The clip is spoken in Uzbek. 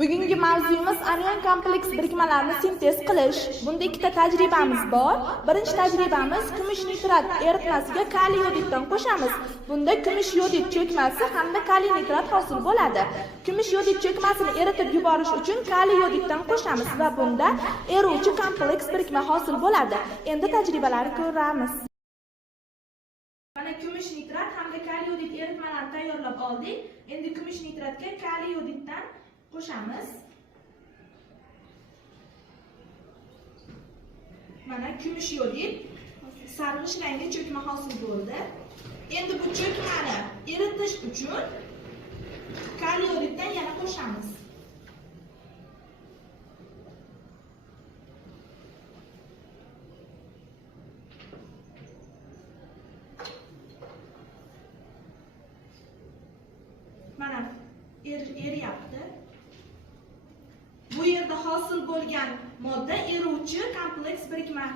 Bugungi mavzuyimiz anion kompleks birikmalarini sintez qilish. Bunda ikkita tajribamiz bor. Birinchi tajribamiz kumush nitrat eritmasiga kaliy yodiddan qo'shamiz. Bunda kumush yodid cho'kmasi hamda kaliy nitrat hosil bo'ladi. Kumush yodid cho'kmasini eritib yuborish uchun kaliy yodiddan qo'shamiz va bunda eruvchi kompleks birikma hosil bo'ladi. Endi tajribalarni ko'ramiz. Mana kumush nitrat hamda kaliy yodid eritmalarini tayyorlab oldik. Endi kumush nitratga kaliy yodiddan qo'shamiz. Mana kumush yodid sarg'ish rangli cho'kma hosil bo'ldi. Endi bu cho'kmani eritish uchun kaliy yodiddan yana qo'shamiz. Mana eryapti. Bu yerda hosil bo'lgan modda eruvchi kompleks birikma